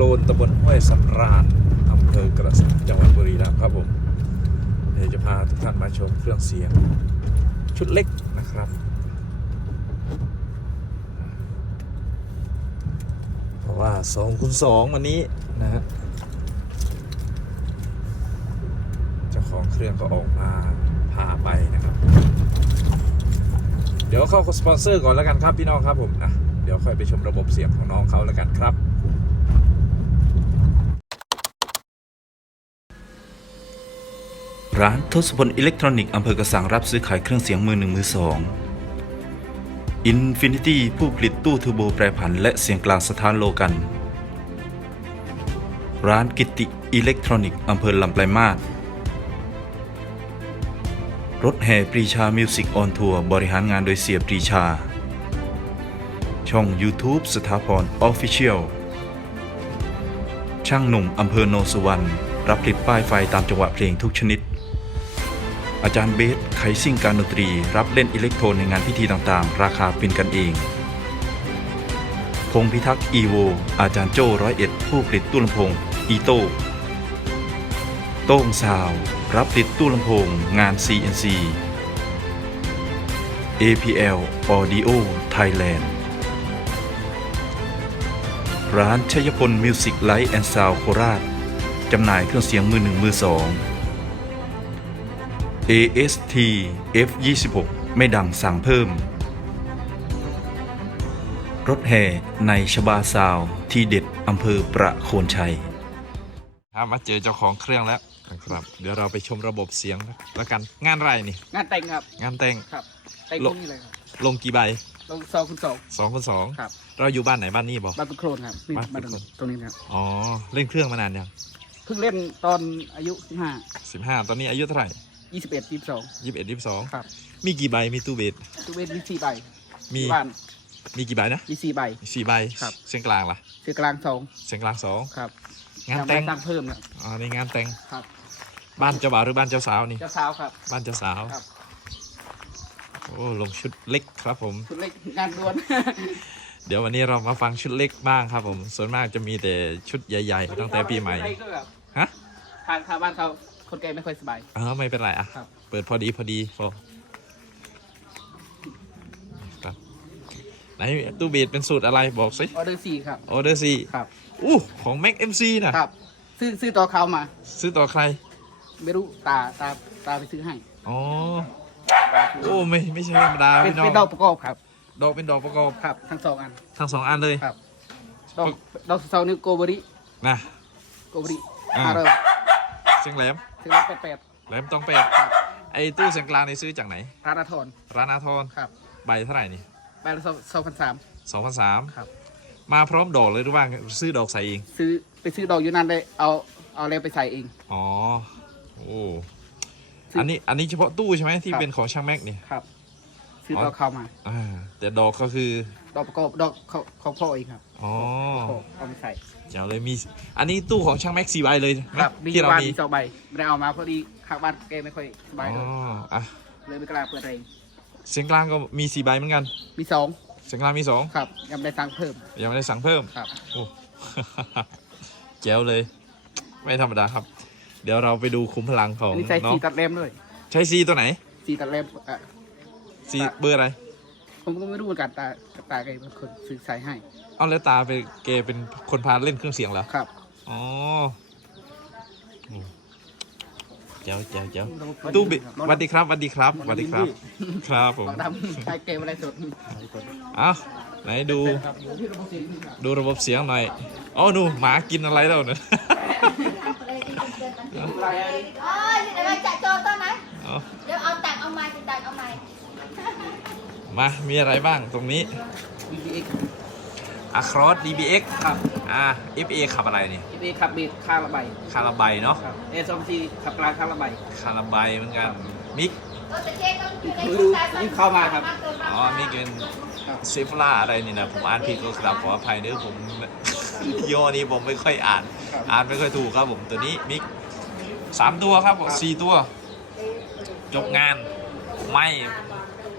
ลนตำบลห้วยสำราญอำเภอกระสังจังหวัดบุรีรัมย์ครับผมเดี๋ยวจะพาทุกท่านมาชมเครื่องเสียง ชุดเล็กนะครับเพราะว่า2คูณ2วันนี้นะฮะเจ้าของเครื่องก็ออกมาพาไปนะครับ เดี๋ยวเข้าสปอนเซอร์ก่อนแล้วกันครับพี่น้องครับผมอะเดี๋ยวค่อยไปชมระบบเสียงของน้องเขาแล้วกันครับ ร้านทศพลอิเล็กทรอนิกส์อำเภอกระสังรับซื้อขายเครื่องเสียงมือหนึ่งมือสองอินฟินิตี้ผู้ผลิตตู้เทอร์โบแปรผัน และเสียงกลางสถานโลกัน ร้านกิติอิเล็กทรอนิกส์อำเภอลำปลายมาศรถแห่ปรีชามิวสิกออนทัวร์บริหารงานโดยเสียปรีชา ช่อง YouTube สถาพรออฟฟิเชียลช่างหนุ่มอำเภอโนสุวรรณรับผลิตป้ายไฟตามจังหวะเพลงทุกชนิด อาจารย์เบสไขซิ่งการดนตรี รับเล่นอิเล็กโทรนในงานพิธีต่างๆ ราคาเป็นกันเอง พงพิทักษ์อีโว อาจารย์โจ้ร้อยเอ็ดผู้ผลิตตู้ลำโพง อีโต้โต้งซาว รับผลิตตู้ลำโพง งาน CNC APL Audio Thailand ร้านชัยพลมิวสิกไลท์แอนด์ซาวโคราช จำหน่ายเครื่องเสียงมือหนึ่งมือสอง AST F26 ไม่ดังสั่งเพิ่ม รถแห่ในชบาซาวที่เด็ดอำเภอประโคนชัยครับมาเจอเจ้าของเครื่องแล้วนะครับ เดี๋ยวเราไปชมระบบเสียงแล้วกันงานไรนี่ งานแต่งครับ งานแต่งครับแต่งลตงรงนี้เลยครับลงกี่ใบลงซองคุณสองสองคูณสองครับเราอยู่บ้านไหนบ้านนี้บอกบ้านตุโครนครับนี่บ้านบ้านตุโครนตรงนี้นะครับอ๋อเล่นเครื่องมานานยังเพิ่งเล่นตอนอายุสิบห้าสิบห้าตอนนี้อายุเท่าไหร่ ยี่สิบเอ็ดยี่สิบสองยี่สิบเอ็ดยี่สิบสองครับมีกี่ใบมีตู้เบสตัวเวทมีสี่ใบมีที่บ้านมีกี่ใบนะมีสี่ใบสี่ใบครับเสียงกลางล่ะเสือกลางสองเสียงกลางสองครับ งานยังแต่ไม่งตั้งเพิ่มนะอ๋อนี่งานแต่งครับ บ้านเจ้าบ่าวหรือบ้านเจ้าสาวนี่เจ้าสาวครับ บ้านเจ้าสาวครับโอ้ลงชุดเล็กครับผมชุดเล็กงานด่วนเดี๋ยววันนี้เรามาฟังชุดเล็กบ้างครับผม ส่วนมากจะมีแต่ชุดใหญ่ ๆ ตั้งแต่ปีใหม่ฮะทางทางบ้านเขา คนแก่ไม่ค่อยสบายเออไม่เป็นไรอะ ครับ เปิดพอดีพอดีพอครับไหนตู้เบสเป็นสูตรอะไรบอกสิออเดอร์สี่ครับ ออเดอร์ซีครับ อู้ของ Mac MC นะครับ ซื้อซื้อต่อเขามา ซื้อต่อใคร ไม่รู้ตาตาตาไปซื้อให้ อ๋อ โอ้ไม่ไม่ใช่ธรรมดาเป็นพี่น้องเป็นดอกประกอบครับ ดอกเป็นดอกประกอบครับ ทั้งสองอัน ทั้งสองอันเลยครับ ดอกดอกเสานิ้วโกบรินะ โกบริอ่า ห้าร้อยเสียงแหลม ถึงร้อยแปดแปดแหลมต้องแปดไอ้ตู้เสียงกลางนี่ซื้อจากไหน ร้านอาทรร้านอาทรครับใบเท่าไหร่นี่ใบละสองพันสาม สองพันสามครับ มาพร้อมดอกเลยหรือว่าซื้อดอกใส่เองซื้อไปซื้อดอกอยู่นั่นได้เอาเอาแล้วไปใส่เอง อ๋อโอ้ซื้ออัอันนี้อันนี้เฉพาะตู้ใช่ไหมที่ครับ เป็นของช่างแม็กนี่ ครับ ซื้อออดอกเข้ามาอ่าแต่ดอกก็คือดอกประกอบดอกของของพ่อเองครับอ๋อพ่อเอาไปใส่เจ๋วเลยมี อันนี้ตู้ของช่างแม็กสี่ใบเลยไหมครับมีที่เราบ้านมีมีสองใบไม่ได้เอามาพอดีข้างบ้านแกไม่ค่อยสบายอ๋อเลยอะเลยไม่กล้าเปิดเองเสียงกลางก็มีสี่ใบเหมือนกัน มีสองเสียงกลางมีสองครับ ยังไม่ได้สั่งเพิ่ม ยังไม่ได้สั่งเพิ่มครับโอ้แจ๋วเลย ไม่ธรรมดาครับ เดี๋ยวเราไปดูคุ้มพลังของอันนี้ใส่น้อสีงตัดเล็มด้วย ใช้ซีตัวไหนสีตัดเล็ม อะซีเบอร์อะไร ผมก็ไม่รู้เหมือนกันตาตาแกเป็นคนซื้อใส่ให้ เอาแล้วตาไปเกเป็นคนพาเล่นเครื่องเสียงเหรอ ครับ อ๋อโอ้เจ๋วเจ๋วเจ๋วตู้บิสวัสดีครับสวัสดีครับสวัสดีครับ ครับผมบอกดำใช้เกมอะไรสดเอาไหนดูครับอยู่ที่ระบบเสียงครับดูระบบเสียงหน่อยอ๋อหนูหมากินอะไรแล้วเนี่ยอะไรอะเอ้ยเดี๋ยวเราจัดโจต้นนะเอาเดี๋ยวเอาตักเอาไม้ไปตักเอาไม้ มา มีอะไรบ้างตรงนี้ BBX Across DBX ครับ อ่า FA ขับอะไรเนี่ย BBX ขับเบสคาราไบคาราไบเนาะ ครับเอสองซีขับกลางคาราไบคาราไบเหมือนกันมิกก็จะเจ๊ต้องอยู่ในไม่ชุรู้ดการนี่เข้ามาครับ อ๋อ มิกเป็นครับ เซฟล่าอะไรนี่นะ ผมอ่านผิดก็กราบขออภัยเด้อผมโยนี้ผมไม่ค่อยอ่านครับอ่านไม่ค่อยถูกครับผม ตัวนี้มิกสามตัวครับสี่ตัว จบงาน ไม่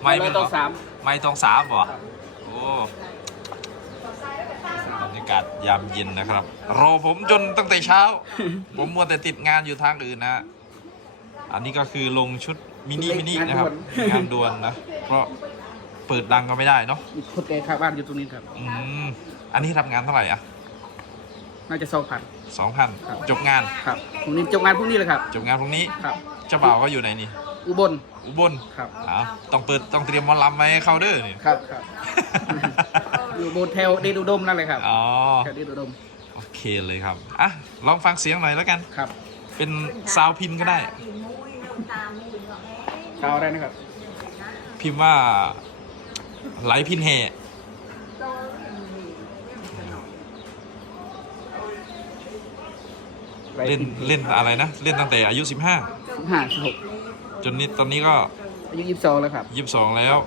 ไม่เป็นต้องสามไม่ต้องสามบ่โอ้บรรยาากาศยามเย็นนะครับ รอผมจนตั้งแต่เช้า ผมมัวแต่ติดงานอยู่ทางอื่นนะ อันนี้ก็คือลงชุดมินิมินินะครับ งานด่วนนะ เพราะเปิดดังก็ไม่ได้เนาะมีคนแก่ข้างบ้านอยู่ตรงนี้ครับ อืมอันนี้ทำงานเท่าไหร่อะน่าจะสองพัน สองพันครับ จบงาน ครับพรุ่งนี้จบงานพรุ่งนี้เลยครับ จบงานพรุ่งนี้ครับ เจ้าบ่าวก็อยู่ไหนนี่ อุบลอุบลครับอ้าวต้องเปิดต้องเตรียมหมอลำไว้ให้เขาเด้อนี่ครับครับ อยู่บนแถวเดนอุดมนั่นเลยครับอ๋อ แถวเดนอุดมโอเคเลยครับ อะ ลองฟังเสียงหน่อยแล้วกัน ครับเป็นซาวพินก็ได้ ชาวอะไรนะครับ พิมพ์ว่าไหลพินแห่เล่นเล่นอะไรนะ เล่นตั้งแต่อายุห้าสิบหก15 จนนี้ตอนนี้ก็อายุยี่สิบสองแล้วครับ22แล้ว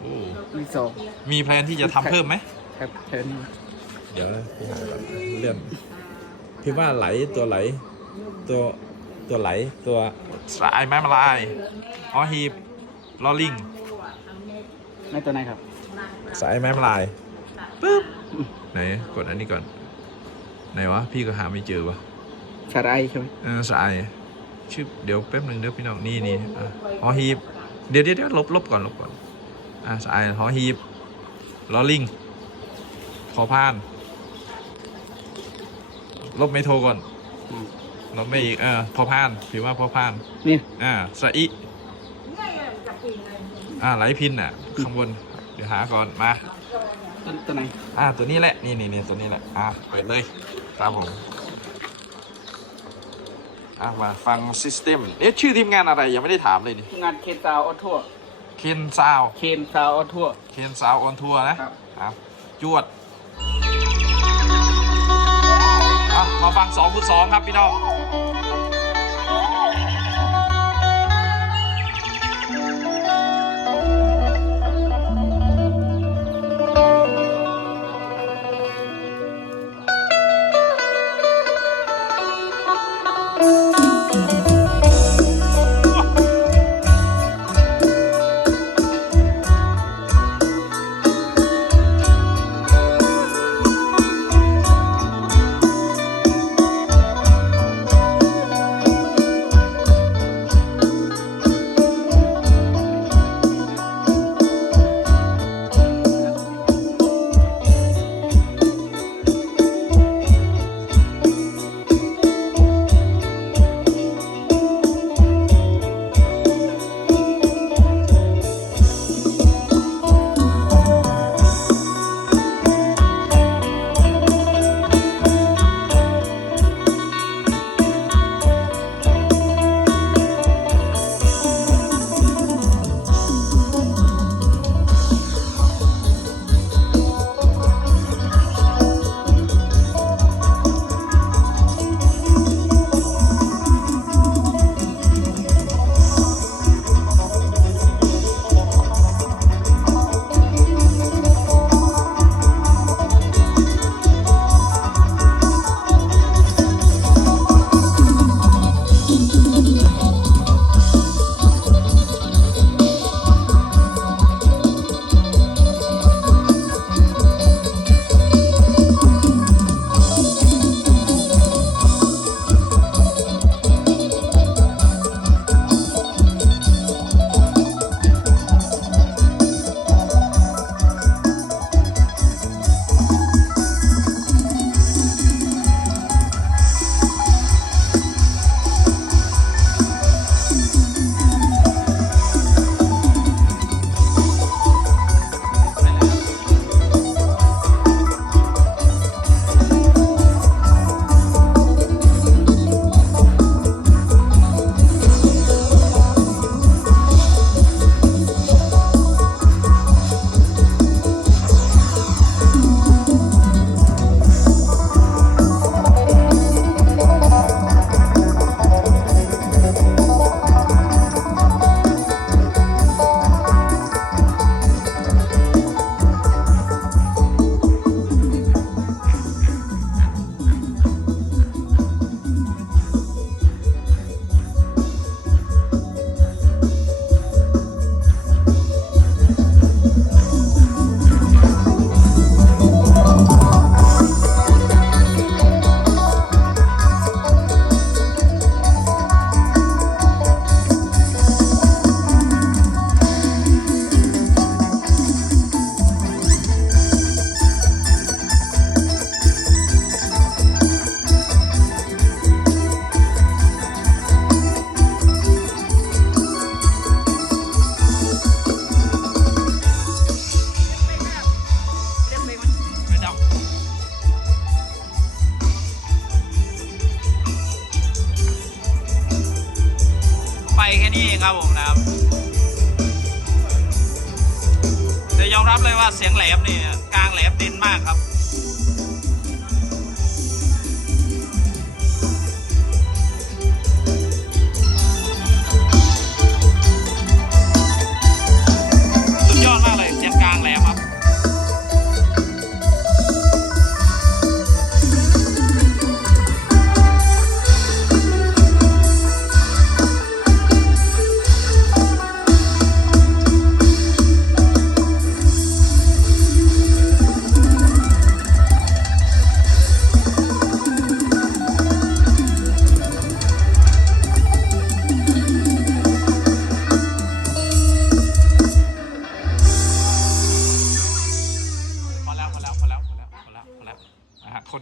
โอ้ยี่สิบสองมีแพลนที่จะทำเพิ่มไหมครับแถวนี้เดี๋ยวนะเลื่อนพิมพ์ว่าไหลตัวไหล ตัวตัวไหลตัวสายไม้มาลายออหีบลอลิงในตัวไหนครับ สายไม้มาลายปึ๊บไหนกดอันนี้ก่อนไหนวะพี่ก็หาไม่เจอวะชาไรใช่ไหมเออสาย ชื่อเดี๋ยวแป๊บหนึ่งเดี๋ยวพี่น้องนี่นี่อะหอหีบ เดี๋ยวเดี๋ยวเดี๋ยวลบลบก่อนลบก่อนอะสายหอหีบลอลิงพอพาน ลบไม่โทรก่อนอืม ลบไม่อีกเออพอพานพิมพ์ว่าพอพานนี่อ่าสระอิอ่าไหลพินอะข้างบนเดี๋ยวหาก่อนมา ตัวตัวไหนอ่าตัวนี้แหละนี่นี่นี่ตัวนี้แหละอ่าเปิดเลยครับผม อ่ามาฟังซิสเต็มเอ๊ะชื่อทีมงานอะไรยังไม่ได้ถามเลยนี่งานเคนซาวออนทัวร์เคนซาวเคนซาวออนทัวร์เคนซาวออนทัวร์นะครับอะจวดอะมาฟัง2คูณ2ครับพี่น้อง แค่นี้เองครับผมนะครับจะยอมรับเลยว่าเสียงแหลมนี่กลางแหลมดินมากครับ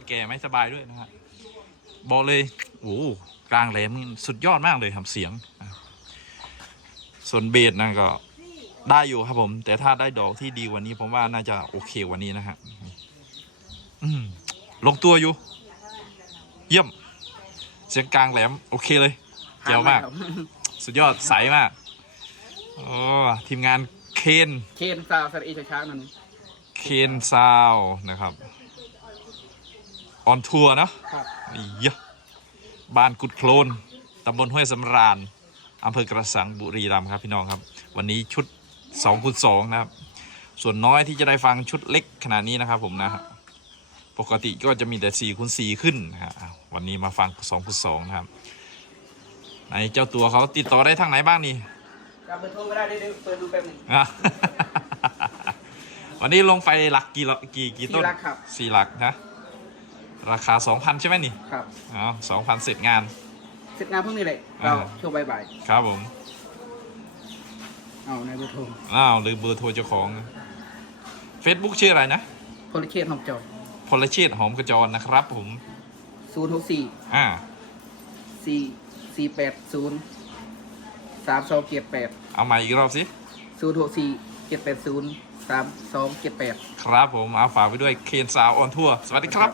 แก่ไม่สบายด้วยนะฮะบอกเลยโอ้โหกลางแหลมนี่สุดยอดมากเลยครับเสียงนะส่วนเบสนะก็ได้อยู่ครับผม แต่ถ้าได้ดอกที่ดีกว่านี้ ผมว่าน่าจะโอเคกว่านี้นะฮะอืมลงตัวอยู่ เยี่ยม เสียงกลางแหลม โอเคเลยเจ๋วมาก สุดยอดใสมากโอ้ทีมงานเคน เคนซาวสระอีช้าๆนั่นเคนซาวนะครับ ออนทัวร์เนาะครับอียะบ้านกุดโคลนตำบลห้วยสำราญอำเภอกระสังบุรีรัมย์ครับพี่น้องครับ วันนี้ชุด2คูณ2นะครับ ส่วนน้อยที่จะได้ฟังชุดเล็กขนาดนี้นะครับผมนะฮะปกติก็จะมีแต่4คูณ4ขึ้นนะฮะอ้าววันนี้มาฟัง2คูณ2นะครับในเจ้าตัวเขาติดต่อได้ทางไหนบ้างนี่จำเบอร์โทรไม่ได้เดี๋ยวเปิดดูแป๊บหนึงอะวันนี้ลงไปหลักกี่ละกี่กี่ต้นสี่หลักครับสี่หลักนะ ราคาสองพันใช่ไหมนี่ครับอ๋อสองพันเสร็จงาน เสร็จงานพรุ่งนี้เลยอ่าเราช่วงบ่ายครับผมๆเอาในเบอร์โทรอ้าวลืมเบอร์โทรเจ้าของ Facebook ชื่ออะไรนะโพลิเคทหอมจอพลเชษฐ์หอมกระจรนะครับผม ศูนย์หกสี่อ่า สี่สี่แปดศูนย์สามสองเจ็ดแปดเอาใหม่อีกรอบสิ ศูนย์หกสี่เจ็ดแปดศูนย์สามสองเจ็ดแปด ครับผมเอาฝากไปด้วยเคนสาวออนทัวร์สวัสดีครับ